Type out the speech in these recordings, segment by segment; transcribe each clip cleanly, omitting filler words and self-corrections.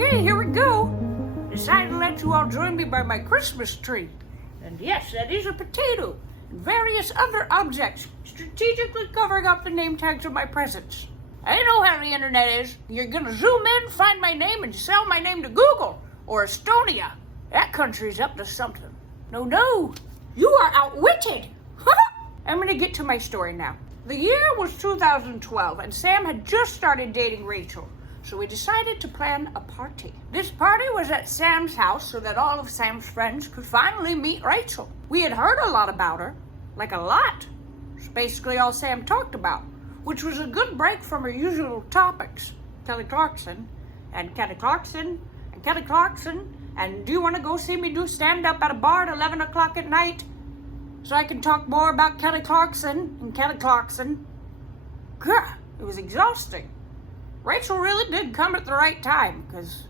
Okay, here we go. Decided to let you all join me by my Christmas tree. And yes, that is a potato and various other objects, strategically covering up the name tags of my presents. I know how the internet is. You're gonna zoom in, find my name, and sell my name to Google or Estonia. That country's up to something. No, you are outwitted. I'm gonna get to my story now. The year was 2012, and Sam had just started dating Rachel. So we decided to plan a party. This party was at Sam's house so that all of Sam's friends could finally meet Rachel. We had heard a lot about her, like a lot. It's basically all Sam talked about, which was a good break from her usual topics. Kelly Clarkson, and Kelly Clarkson, and Kelly Clarkson, and do you want to go see me do stand-up at a bar at 11 o'clock at night so I can talk more about Kelly Clarkson and Kelly Clarkson? God, it was exhausting. Rachel really did come at the right time, because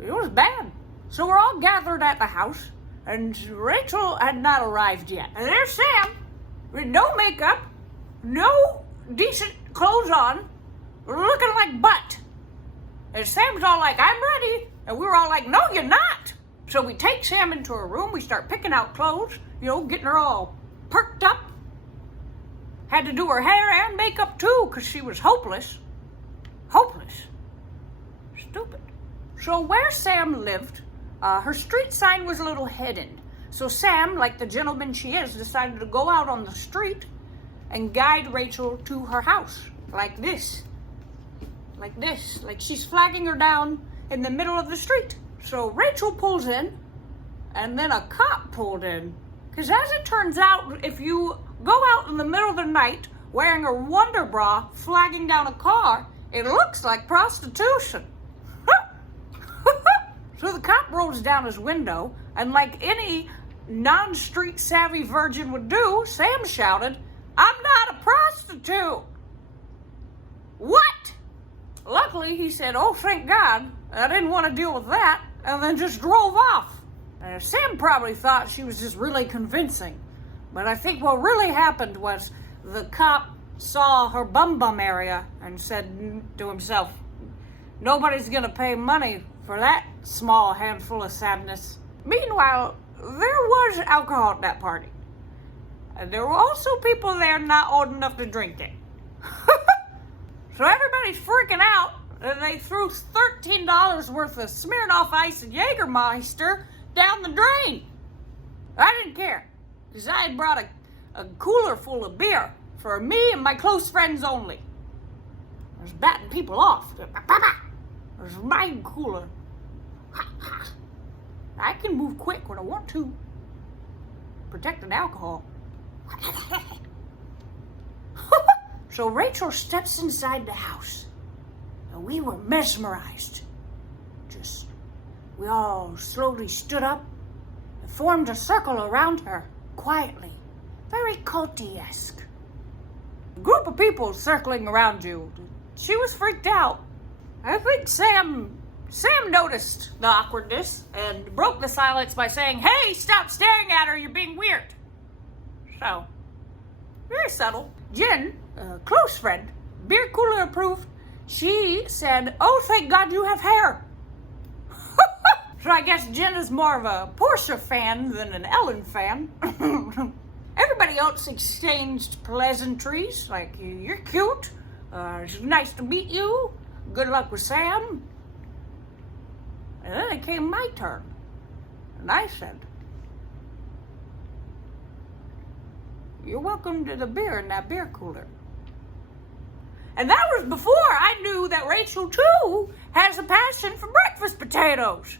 it was bad. So we're all gathered at the house, and Rachel had not arrived yet. And there's Sam, with no makeup, no decent clothes on, looking like butt. And Sam's all like, I'm ready. And we were all like, no, you're not. So we take Sam into her room, we start picking out clothes, getting her all perked up. Had to do her hair and makeup too, because she was hopeless. Stupid. So where Sam lived, her street sign was a little hidden. So Sam, like the gentleman she is, decided to go out on the street and guide Rachel to her house. Like this. Like she's flagging her down in the middle of the street. So Rachel pulls in, and then a cop pulled in. Because as it turns out, if you go out in the middle of the night wearing a Wonder Bra flagging down a car, it looks like prostitution. So the cop rolls down his window, and like any non-street savvy virgin would do, Sam shouted, I'm not a prostitute. What? Luckily, he said, oh, thank God, I didn't want to deal with that, and then just drove off. Sam probably thought she was just really convincing, but I think what really happened was the cop saw her bum area and said to himself, nobody's gonna pay money for that small handful of sadness. Meanwhile, there was alcohol at that party. And there were also people there not old enough to drink it. So everybody's freaking out, and they threw $13 worth of Smirnoff Ice and Jägermeister down the drain. I didn't care, because I had brought a cooler full of beer for me and my close friends only. I was batting people off. It was my cooler. I can move quick when I want to. Protecting alcohol. So Rachel steps inside the house, and we were mesmerized. We all slowly stood up and formed a circle around her, quietly, very culty-esque. A group of people circling around you. She was freaked out. I think Sam noticed the awkwardness and broke the silence by saying, hey, stop staring at her, you're being weird. So, very subtle. Jen, a close friend, beer cooler approved, she said, oh, thank God you have hair. So I guess Jen is more of a Portia fan than an Ellen fan. Everybody else exchanged pleasantries, like, you're cute, it's nice to meet you, good luck with Sam. And then it came my turn, and I said, you're welcome to the beer in that beer cooler. And that was before I knew that Rachel, too, has a passion for breakfast potatoes.